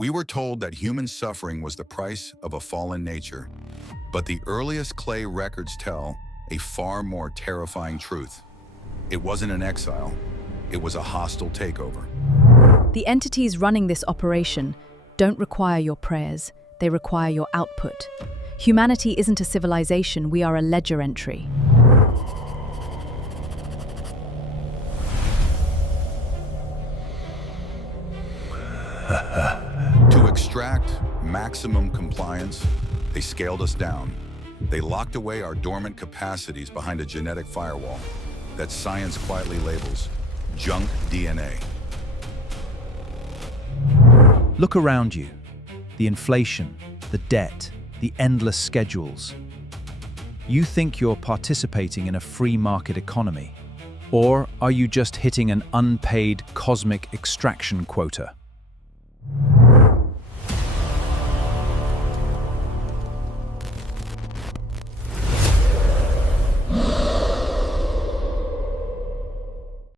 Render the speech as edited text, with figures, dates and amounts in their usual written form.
We were told that human suffering was the price of a fallen nature, but the earliest clay records tell a far more terrifying truth. It wasn't an exile, it was a hostile takeover. The entities running this operation don't require your prayers, they require your output. Humanity isn't a civilization, we are a ledger entry. To extract maximum compliance, they scaled us down. They locked away our dormant capacities behind a genetic firewall that science quietly labels junk DNA. Look around you. The inflation, the debt, the endless schedules. You think you're participating in a free market economy? Or are you just hitting an unpaid cosmic extraction quota?